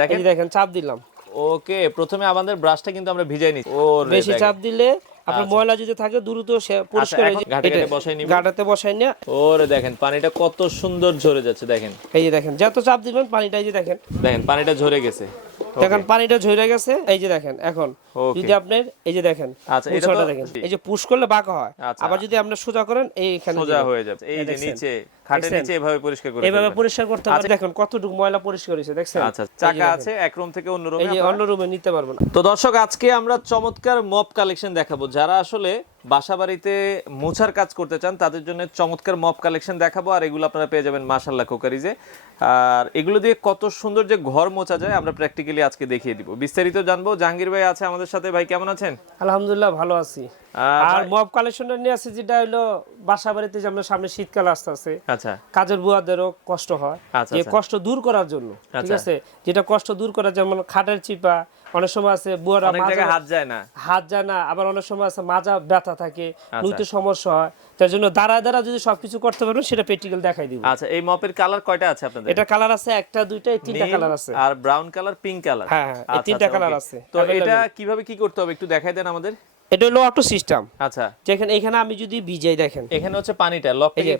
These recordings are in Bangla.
দেখেন? দেখেন চাপ দিলাম। ওকে প্রথমে আমাদের ব্রাশটা কিন্তু আমরা ভিজাই নিচ্ছি। ও বেশি চাপ দিলে আপনার ময়লা যদি থাকে দ্রুত পরিষ্কার হয়ে ঘাটে বসাই নিব। ঘাটাতে বসাই না ওরে দেখেন পানিটা কত সুন্দর ঝরে যাচ্ছে দেখেন। এই যে দেখেন যত চাপ দিবেন পানিটা এই যে দেখেন। দেখেন পানিটা ঝরে গেছে। দেখেন পানিটা ঝরে গেছে। এই যে দেখেন এখন যদি আপনার এই যে দেখেন আচ্ছা, এটা দেখেন এই যে পুশ করলে বাঁকা হয়। আচ্ছা। আবার যদি আপনি সোজা করেন এইখানে সোজা হয়ে যাবে। এই যে নিচে খাটের নিচে এভাবে পরিষ্কার করে ফেলবেন। পরিষ্কার করতে পারবেন। দেখেন কতটুকু ময়লা পরিষ্কার হয়েছে দেখছেন? আচ্ছা চাকা আছে এক রুম থেকে অন্য রুমে অন্য রুমে নিতে পারবেন তো দর্শক আজকে আমরা চমৎকার মপ কালেকশন দেখাবো। যারা আসলে বাসা বাড়িতে মোছার কাজ করতে চান, তাদের জন্য চমৎকার মপ কালেকশন দেখাবো, আর এগুলো আপনারা পেয়ে যাবেন মাশাল্লাহ কোকারিজে। আর এগুলো দিয়ে কত সুন্দর যে ঘর মোছা যায়, আমরা প্র্যাকটিক্যালি আজকে দেখিয়ে দিব। বিস্তারিত জানব। জাহাঙ্গীর ভাই আছে আমাদের সাথে। ভাই, কেমন আছেন? আলহামদুলিল্লাহ, ভালো আছি। আর মব কালেকশনটা নিয়ে আছে যেটা হলো বাসা বাড়িতে যে আমরা সামনে শীতকাল আসতে আছে আচ্ছা। কাজের বুয়াদেরও কষ্ট হয় আচ্ছা, যে আচ্ছা। কষ্ট দূর করার জন্য ঠিক আচ্ছা। আছে? যেটা কষ্ট দূর করার যেমন খাটের চিপা অনেক সময় আছে বুয়ারা হাত যায় না। হাত যায় না আবার অনেক সময় আছে মাজা ব্যথা থাকে। নুইতে সমস্যা হয়। তার জন্য দাঁড়ায় দাঁড়া যদি সবকিছু করতে পারবেন সেটা প্র্যাকটিক্যাল দেখাই দিব। আচ্ছা এই মপের কালার কয়টা আছে আপনাদের? এটা কালার আছে একটা দুইটা তিনটা কালার আছে। আর ব্রাউন কালার পিঙ্ক কালার হ্যাঁ, হ্যাঁ, এই তিনটা কালার আছে। তো এটা কীভাবে কি করতে হবে? একটু দেখাই দেন আমাদের। এটা হলো অটো সিস্টেম আচ্ছা। যেখানে এখানে আমি যদি ভিজাই দেখেন। এখানে হচ্ছে পানিটা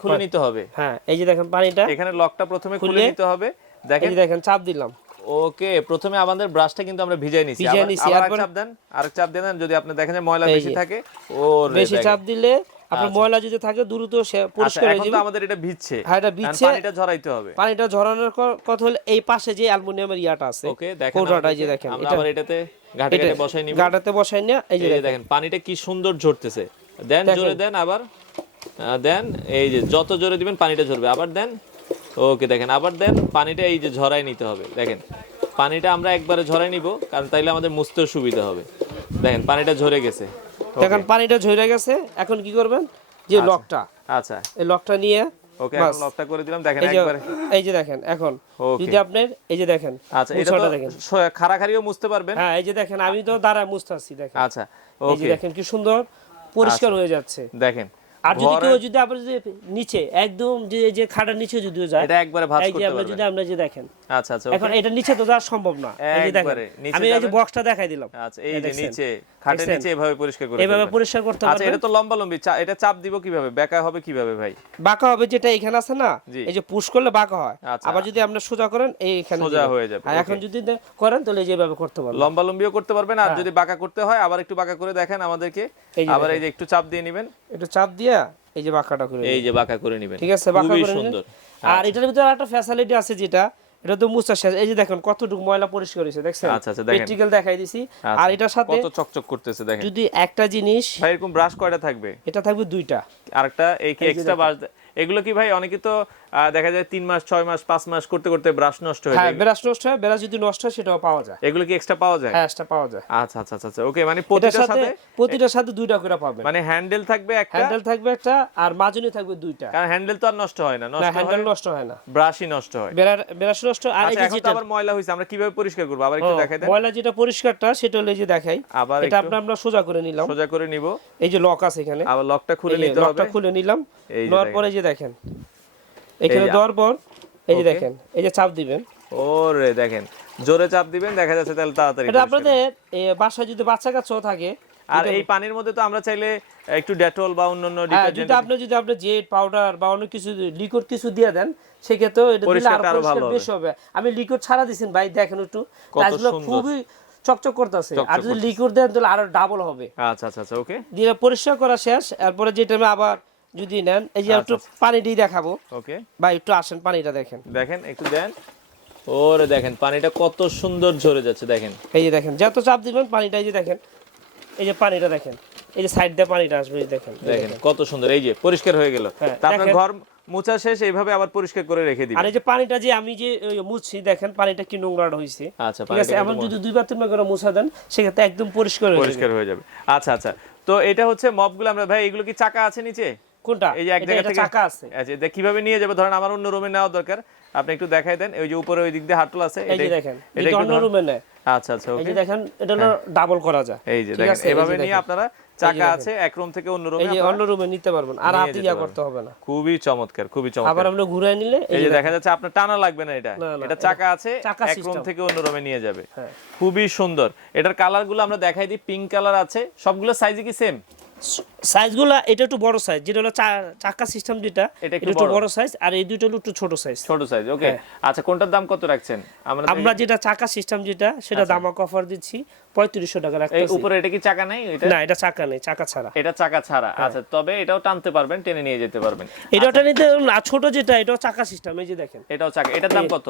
খুলে নিতে হবে। হ্যাঁ এই যে দেখেন পানিটা। এখানে লকটা প্রথমে খুলে নিতে হবে। দেখেন। দেখেন চাপ দিলাম। ওকে প্রথমে আমাদের ব্রাশটা কিন্তু আমরা ভিজাই নিছি। ভিজাই নিছি, আবার চাপ দেন আর চাপ দেন যদি আপনি দেখেন যে ময়লা বেশি থাকে। ও বেশি চাপ দিলে আপনার ময়লা যদি থাকে দ্রুত সে আচ্ছা পরিষ্কার হয়ে যাবে। আমাদের এটা ভিজছে। হ্যাঁ, এটা ভিজছে। পানিটা ঝরাইতে হবে। পানিটা ঝরানোর কথা হলো এই পাশে যে অ্যালুমিনিয়ামের ইয়াটা আছে ওকে দেখেন কৌটাটা। যে দেখেন আমরা এটা আবার এটাতে ঘাটে ঘাটে বসাই নিব। গাটাতে বসাই না এই যে দেখেন। দেখেন পানিটা কি সুন্দর ঝরতেছে। দেন জোরে দেন আবার দেন এই যে যত জোরে দিবেন পানিটা ঝরবে। আবার দেন ওকে দেখেন আবার দেন পানিটা এই যে ঝরাই নিতে হবে। দেখেন পানিটা আমরা একবারে ঝরাই নিব কারণ তাইলে আমাদের মুছতেও সুবিধা হবে। দেখেন পানিটা ঝরে গেছে। দেখেন পানিটা ঝরে গেছে। এখন কি করবেন? যে লকটা। আচ্ছা। এই লকটা নিয়ে ওকে এখন লকটা করে দিলাম। দেখেন একবার। এই যে দেখেন এখন। যদি আপনি এই যে দেখেন আচ্ছা এটা তো দেখেন। খাড়া খাড়াখাড়িও মুছতে পারবেন। হ্যাঁ এই যে দেখেন আমি তো দাঁড়া মুছতাছি দেখেন। আচ্ছা এই যে ওকে দেখেন কি সুন্দর পরিষ্কার হয়ে যাচ্ছে। দেখেন আর যদি কেউ যদি আপনার যদি নিচে একদম যে যে খাটার নিচে যদিও যায় এটা একবারে ভাঁজ করতে আমরা পারবেন যদি আমরা যে দেখেন আচ্ছা আচ্ছা এখন এটা নিচে তো যাওয়া সম্ভব না। এই যে দেখেন আমি এই যে বক্সটা দেখাই দিলাম। আচ্ছা এই যে নিচে খাটের নিচে এভাবে পরিষ্কার করে ফেলবেন। পরিষ্কার করতে আচ্ছা এটা তো লম্বা লম্বি এটা চাপ দিব কীভাবে? বেকা হবে কীভাবে ভাই? বাঁকা হবে যেটা এখানে আছে না। এই যে পুশ করলে বাঁকা হয়। আচ্ছা। আবার যদি আপনি সোজা করেন এইখানে সোজা হয়ে যাবে, আর এখন যদি করেন তাহলে এই যেভাবে করতে পারবেন। লম্বা লম্বিও করতে পারবেন আর যদি বাঁকা করতে হয় আবার একটু বাঁকা করে দেখেন আমাদেরকে। হ্যাঁ। এই আবার এই যে একটু চাপ দিয়ে নেবেন। একটু চাপ দিয়া এই যে বাঁকাটা করে এই যে বাঁকা করে নেবেন। ঠিক আছে বাঁকা করে সুন্দর। আর এটার ভিতরে একটা ফ্যাসিলিটি আছে যেটা এটা তো মুছা শেষ। এই যে দেখেন কতটুকু ময়লা পরিষ্কার হয়েছে দেখছেন? আচ্ছা, আচ্ছা, দেখেন। প্র্যাকটিক্যাল দেখাই দিছি। আচ্ছা। আর এটার সাথে কত চকচক করতেছে দেখেন। যদি একটা জিনিস এরকম ব্রাশ কয়টা থাকবে? এটা থাকবে দুইটা। আরেকটা এই কি এক্সট্রা ব্রাশ এগুলো কি ভাই অনেকে তো দেখা যায় তিন মাস ছয় মাস পাঁচ মাস করতে করতে ব্রাশ নষ্ট হয়ে হ্যাঁ যায়। বেরাস নষ্ট হয় বেরাস যদি নষ্ট হয় সেটাও পাওয়া যায়। এগুলো কি এক্সট্রা পাওয়া যায়? হ্যাঁ এটা পাওয়া যায়। আচ্ছা আচ্ছা আচ্ছা ওকে মানে এটার প্রতিটার সাথে প্রতিটার সাথে দুইটা করে পাবেন। মানে হ্যান্ডেল থাকবে একটা? হ্যান্ডেল থাকবে একটা আর মাজনি থাকবে দুইটা। কারণ হ্যান্ডেল তো আর নষ্ট হয় না নষ্ট হ্যান্ডেল নষ্ট হয় না। ব্রাশই নষ্ট হয়। বেরাস নষ্ট আর এই আচ্ছা যে যেটা আবার ময়লা হয়েছে আমরা কীভাবে পরিষ্কার করব? আবার একটু দেখাই দেন। ময়লা যেটা পরিষ্কারটা সেটা হলো যে দেখাই। আবার এটা আপনার আমরা সোজা করে নিলাম। সোজা করে নিব। এই যে লক আছে এখানে। আবার লকটা খুলে এই নিতে হবে। লকটা খুলে নিলাম। নেওয়ার পরে এই যে দেখেন। এখানে দেওয়ার পর এই যে দেখেন এই যে চাপ দিবেন। ওরে দেখেন জোরে চাপ দিবেন দেখা যাচ্ছে তাহলে তাড়াতাড়ি এটা আপনাদের বাসায় যদি বাচ্চা কাচ্চাও থাকে আর এই পানির মধ্যে তো আমরা চাইলে একটু ডেটল বা অন্যান্য হ্যাঁ, ডিটারজেন্ট যদি আপনি যদি আপনি জেট পাউডার বা অন্য কিছু লিকুইড কিছু দিয়ে দেন সেক্ষেত্রেও এটা দিলে আরও ভালো হবে। বেশি হবে। আমি লিকুইড ছাড়া দিছেন ভাই দেখেন একটু। খুবই চকচক করতেছে। আর যদি লিকুইড দেন তাহলে আরও ডাবল হবে। আচ্ছা আচ্ছা আচ্ছা ওকে দিয়ে পরিষ্কার করা শেষ। এরপরে যেটা টাইমে আবার যদি নেন এই যে একটু আচ্ছা। পানি দিয়ে দেখাবো। ওকে। বা একটু আসেন পানিটা দেখেন। দেখেন একটু দেন। ওরে দেখেন পানিটা কত সুন্দর ঝরে যাচ্ছে দেখেন। এই যে দেখেন যত চাপ দিবেন পানিটা এই যে দেখেন এই যে পানিটা দেখেন এই যে সাইড দিয়ে পানিটা আসবে দেখেন দেখেন কত সুন্দর এই যে পরিষ্কার হয়ে গেল। হ্যাঁ, তারপর ঘর মোছা শেষ এইভাবে আবার পরিষ্কার করে রেখে আর এই যে পানিটা যে আমি যে মুছছি দেখেন পানিটা কি নোংরা হয়েছে আচ্ছা ঠিক আছে এমন কিন্তু যদি দুইবার তিনবার করে মুছা দেন সেক্ষেত্রে একদম পরিষ্কার হয়ে যাবে। পরিষ্কার হয়ে যাবে। আচ্ছা আচ্ছা। তো এটা হচ্ছে মপগুলো আমরা ভাই এগুলো কি চাকা আছে নিচে? কোনটা এই যে এক জায়গা থেকে চাকা আছে আচ্ছা এটা কীভাবে নিয়ে যাবে ধরেন আমার অন্য রুমে নেওয়া দরকার আপনি একটু দেখাই দেন ওই যে উপরে ওই দিক দিয়ে হাটল আছে এই যে দেখেন এটা অন্য রুমে নেয় আচ্ছা আচ্ছা এই যে দেখেন এটা হলো ডাবল করা যায় এই যে দেখেন এভাবে নিয়ে আপনারা চাকা আছে এক রুম থেকে অন্য রুমে অন্য রুমে নিতে পারবেন আর হাতে ইয়া করতে হবে না খুবই চমৎকার খুবই আবার আমরা ঘুরাই নিলে এই যে দেখা যাচ্ছে আপনার টানা লাগবে না এটা এটা চাকা আছে এক রুম থেকে অন্য রুমে নিয়ে যাবে হ্যাঁ। খুবই সুন্দর এটার কালারগুলো আমরা দেখাই দিই পিঙ্ক কালার আছে সবগুলো সাইজে কি সেম সাইজগুলো এটা একটু বড় সাইজ যেটা হলো চাকা সিস্টেম যেটা এটা একটু বড়। সাইজ আর এই দুটো হলো একটু ছোট সাইজ ছোট সাইজ ওকে আচ্ছা কোনটার দাম কত রাখছেন? আমরা আমরা যেটা চাকা সিস্টেম যেটা সেটা দামাক অফার দিচ্ছি পঁয়ত্রিশশো টাকা এই উপরে এটা কি চাকা নাই এটা? না এটা চাকা নেই চাকা ছাড়া। এটা চাকা ছাড়া হ্যাঁ। আচ্ছা তবে এটাও টানতে পারবেন টেনে নিয়ে যেতে পারবেন। এটা ওটা নিতে না ছোট যেটা এটাও চাকা সিস্টেম এই যে দেখেন। এটাও চাকা এটার দাম কত?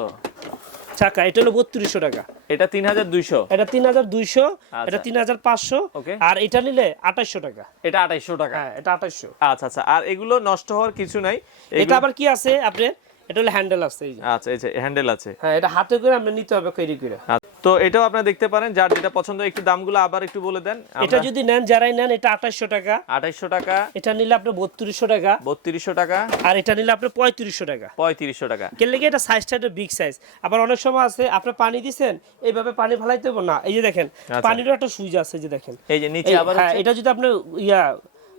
চাকা এটা হলো বত্রিশশো টাকা। এটা তিন হাজার দুইশো। এটা তিন হাজার দুইশো আচ্ছা। এটা তিন হাজার পাঁচশো ওকে। আর এটা নিলে আঠাশশো টাকা। এটা আঠাইশো টাকা। হ্যাঁ এটা আঠাশশো আচ্ছা আচ্ছা। আর এগুলো নষ্ট হওয়ার কিছু নাই। এটা আবার কি আছে আপনার এটা হলো হ্যান্ডেল আছে এই যে। আচ্ছা এই যে হ্যান্ডেল আছে। হ্যাঁ এটা হাতে করে আমরা নিতে হবে করে। আচ্ছা, তো এটাও আপনারা দেখতে পারেন যার যেটা পছন্দ একটু দামগুলো আবার একটু বলে দেন। এটা যদি নেন যারাই নেন এটা আঠাশশো টাকা। আঠাইশো টাকা। এটা নিলে আপনার বত্রিশশো টাকা। বত্রিশশো টাকা। আর এটা নিলে আপনার পঁয়ত্রিশশো টাকা। পঁয়ত্রিশশো টাকা। কেন লেগে এটা সাইজটা একটা বিগ সাইজ আবার অনেক সময় আছে আপনি পানি দিছেন এইভাবে পানি ফেলাইতে হবে না। এই যে দেখেন পানিরও একটা সুইচ আছে যে দেখেন। এই যে নিচে আবার হ্যাঁ, এটা যদি আপনি ইয়া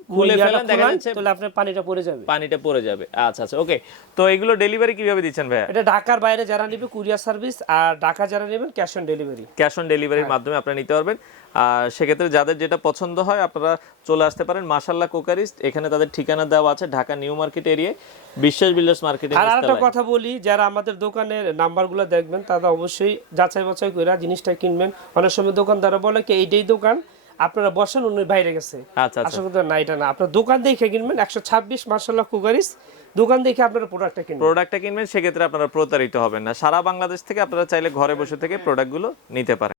খুলে ফেলেন, দেখা যাচ্ছে- তাহলে আপনার পানিটা পড়ে যাবে। পানিটা পড়ে যাবে। আচ্ছা আচ্ছা ওকে তো এগুলো ডেলিভারি কীভাবে দিচ্ছেন ভাইয়া? এটা ঢাকার বাইরে যারা নেবে কুরিয়ার সার্ভিস আর ঢাকা যারা নেবেন cash on delivery cash on ডেলিভারির। মাধ্যমে আপনারা নিতে পারবেন। আর সেক্ষেত্রে যাদের যেটা পছন্দ হয় আপনারা চলে আসতে পারেন মাসাল্লাহ কোকারিস্ট। এখানে তাদের ঠিকানা দেওয়া আছে ঢাকা নিউ মার্কেট এরিয়ায় বিশ্বাস বিল্ডার্স মার্কেটে আর আরেকটা কথা বলি যারা আমাদের দোকানের নাম্বারগুলো দেখবেন তারা অবশ্যই যাচাই বাছাই করে জিনিসটা কিনবেন। অনেক সময় দোকানদাররা বলে কি এইটাই দোকান আপনারা বসেন অন্য বাইরে গেছে। আচ্ছা আচ্ছা। আসলে না এটা না। আপনার দোকান দেখে কিনবেন একশো ছাব্বিশ মার্শাল্লাহ কুকারিস। দোকান দেখে আপনারা প্রোডাক্টটা কিনবেন। প্রোডাক্টটা কিনবেন সেক্ষেত্রে আপনারা প্রতারিত হবেন না। সারা বাংলাদেশ থেকে আপনারা চাইলে ঘরে বসে থেকে প্রোডাক্টগুলো নিতে পারেন।